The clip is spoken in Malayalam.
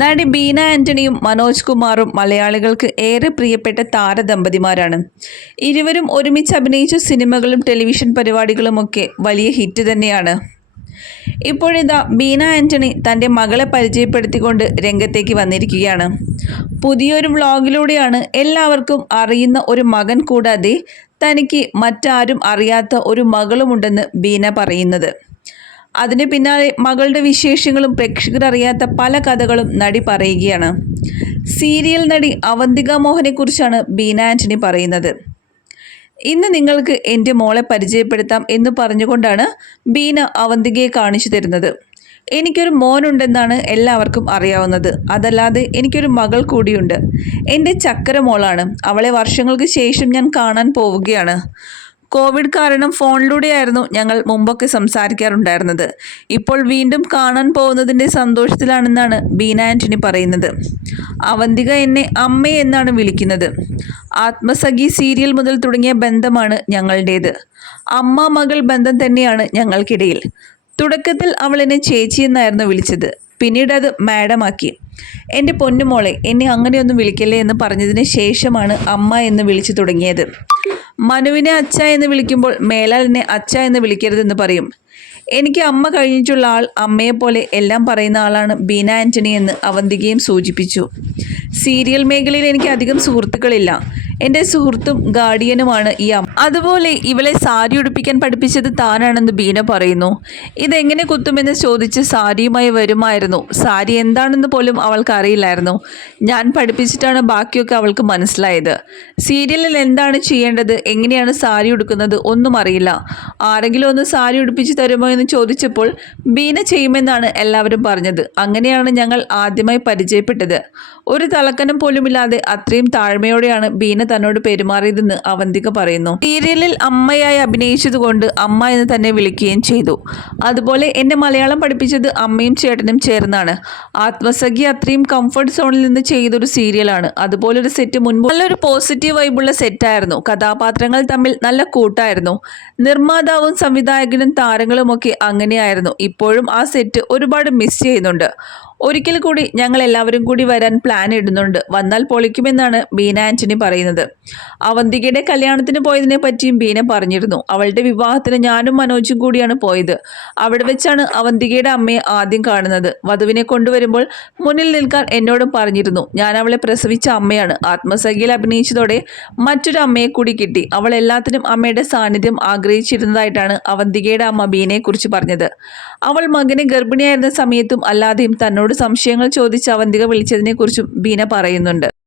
നടി ബീന ആന്റണിയും മനോജ് കുമാറും മലയാളികൾക്ക് ഏറെ പ്രിയപ്പെട്ട താരദമ്പതിമാരാണ്. ഇരുവരും ഒരുമിച്ച് അഭിനയിച്ച സിനിമകളും ടെലിവിഷൻ പരിപാടികളുമൊക്കെ വലിയ ഹിറ്റ് തന്നെയാണ്. ഇപ്പോഴിതാ ബീന ആന്റണി തന്റെ മകളെ പരിചയപ്പെടുത്തിക്കൊണ്ട് രംഗത്തേക്ക് വന്നിരിക്കുകയാണ്. പുതിയൊരു വ്ളോഗിലൂടെയാണ് എല്ലാവർക്കും അറിയുന്ന ഒരു മകൻ കൂടാതെ തനിക്ക് മറ്റാരും അറിയാത്ത ഒരു മകളുമുണ്ടെന്ന് ബീന പറയുന്നത്. അതിന് പിന്നാലെ മകളുടെ വിശേഷങ്ങളും പ്രേക്ഷകർ അറിയാത്ത പല കഥകളും നടി പറയുകയാണ്. സീരിയൽ നടി അവന്തിക മോഹനെക്കുറിച്ചാണ് ബീന ആന്റണി പറയുന്നത്. ഇന്ന് നിങ്ങൾക്ക് എന്റെ മോളെ പരിചയപ്പെടുത്താം എന്ന് പറഞ്ഞുകൊണ്ടാണ് ബീന അവന്തികയെ കാണിച്ചു തരുന്നത്. എനിക്കൊരു മോനുണ്ടെന്നാണ് എല്ലാവർക്കും അറിയാവുന്നത്. അതല്ലാതെ എനിക്കൊരു മകൾ കൂടിയുണ്ട്. എന്റെ ചക്കര മോളാണ് അവളെ വർഷങ്ങൾക്ക് ശേഷം ഞാൻ കാണാൻ പോവുകയാണ്. കോവിഡ് കാരണം ഫോണിലൂടെയായിരുന്നു ഞങ്ങൾ മുമ്പൊക്കെ സംസാരിക്കാറുണ്ടായിരുന്നത്. ഇപ്പോൾ വീണ്ടും കാണാൻ പോകുന്നതിന്റെ സന്തോഷത്തിലാണെന്നാണ് ബീന ആന്റണി പറയുന്നത്. അവന്തിക എന്നെ അമ്മ എന്നാണ് വിളിക്കുന്നത്. ആത്മസഖി സീരിയൽ മുതൽ തുടങ്ങിയ ബന്ധമാണ് ഞങ്ങളുടേത്. അമ്മ മകൾ ബന്ധം തന്നെയാണ് ഞങ്ങൾക്കിടയിൽ. തുടക്കത്തിൽ അവൾ എന്നെ ചേച്ചി എന്നായിരുന്നു വിളിച്ചത്. പിന്നീട് അത് മാഡമാക്കി. എന്റെ പൊന്നുമോളെ എന്നെ അങ്ങനെയൊന്നും വിളിക്കല്ലേ എന്ന് പറഞ്ഞതിന് ശേഷമാണ് അമ്മ എന്ന് വിളിച്ചു തുടങ്ങിയത്. മനുവിനെ അച്ഛ എന്ന് വിളിക്കുമ്പോൾ മേലാലിനെ അച്ഛ എന്ന് വിളിക്കരുതെന്ന് പറയും. എനിക്ക് അമ്മ കഴിഞ്ഞിട്ടുള്ള ആൾ അമ്മയെപ്പോലെ എല്ലാം പറയുന്ന ആളാണ് ബീന ആന്റണി എന്ന് അവന്തികയും സൂചിപ്പിച്ചു. സീരിയൽ മേഖലയിൽ എനിക്ക് അധികം സുഹൃത്തുക്കളില്ല. എന്റെ സുഹൃത്തും ഗാർഡിയനുമാണ് ഈ അമ്മ. അതുപോലെ ഇവളെ സാരി ഉടുപ്പിക്കാൻ പഠിപ്പിച്ചത് താനാണെന്ന് ബീന പറയുന്നു. ഇതെങ്ങനെ കുത്തുമെന്ന് ചോദിച്ച് സാരിയുമായി വരുമായിരുന്നു. സാരി എന്താണെന്ന് പോലും അവൾക്ക് അറിയില്ലായിരുന്നു. ഞാൻ പഠിപ്പിച്ചിട്ടാണ് ബാക്കിയൊക്കെ അവൾക്ക് മനസ്സിലായത്. സീരിയലിൽ എന്താണ് ചെയ്യേണ്ടത്? എങ്ങനെയാണ് സാരി ഉടുക്കുന്നത്? ഒന്നും അറിയില്ല. ആരെങ്കിലും ഒന്ന് സാരി ഉടുപ്പിച്ച് തരുമോ എന്ന് ചോദിച്ചപ്പോൾ ബീന ചെയ്യുമെന്നാണ് എല്ലാവരും പറഞ്ഞത്. അങ്ങനെയാണ് ഞങ്ങൾ ആദ്യമായി പരിചയപ്പെട്ടത്. ഒരു തലക്കനം പോലുമില്ലാതെ അത്രയും താഴ്മയോടെയാണ് ബീന തന്നോട് പെരുമാറിയതെന്ന് അവന്തിക പറയുന്നു. സീരിയലിൽ അമ്മയായി അഭിനയിച്ചതുകൊണ്ട് അമ്മ എന്ന് തന്നെ വിളിക്കുകയും ചെയ്തു. അതുപോലെ എന്നെ മലയാളം പഠിപ്പിച്ചത് അമ്മയും ചേട്ടനും ചേർന്നാണ്. ആത്മസഖി അത്രയും കംഫർട്ട് സോണിൽ നിന്ന് ചെയ്തൊരു സീരിയലാണ്. അതുപോലൊരു സെറ്റ് മുൻപ് നല്ലൊരു പോസിറ്റീവ് വൈബുള്ള സെറ്റായിരുന്നു കഥാപാത്രങ്ങൾ തമ്മിൽ നല്ല കൂട്ടായിരുന്നു. നിർമ്മാതാവും സംവിധായകനും താരങ്ങളുമൊക്കെ അങ്ങനെയായിരുന്നു. ഇപ്പോഴും ആ സെറ്റ് ഒരുപാട് മിസ് ചെയ്യുന്നുണ്ട്. ഒരിക്കൽ കൂടി ഞങ്ങൾ എല്ലാവരും കൂടി വരാൻ പ്ലാൻ ഇടുന്നുണ്ട്. വന്നാൽ പൊളിക്കുമെന്നാണ് ബീന ആന്റണി പറയുന്നത്. അവന്തികയുടെ കല്യാണത്തിന് പോയതിനെ പറ്റിയും ബീന പറഞ്ഞിരുന്നു. അവളുടെ വിവാഹത്തിന് ഞാനും മനോജും കൂടിയാണ് പോയത്. അവിടെ വെച്ചാണ് അവന്തികയുടെ അമ്മയെ ആദ്യം കാണുന്നത്. വധുവിനെ കൊണ്ടുവരുമ്പോൾ മുന്നിൽ നിൽക്കാൻ എന്നോടും പറഞ്ഞിരുന്നു. ഞാൻ അവളെ പ്രസവിച്ച അമ്മയാണ്. ആത്മസഖ്യയിൽ അഭിനയിച്ചതോടെ മറ്റൊരു അമ്മയെ കൂടി കിട്ടി. അവൾ എല്ലാത്തിനും അമ്മയുടെ സാന്നിധ്യം ആഗ്രഹിച്ചിരുന്നതായിട്ടാണ് അവന്തികയുടെ അമ്മ ബീനയെക്കുറിച്ച് പറഞ്ഞത്. അവൾ മകനെ ഗർഭിണിയായിരുന്ന സമയത്തും അല്ലാതെയും തന്നോട് സംശയങ്ങൾ ചോദിച്ച് അവന്തിക വിളിച്ചതിനെക്കുറിച്ചും ബീന പറയുന്നുണ്ട്.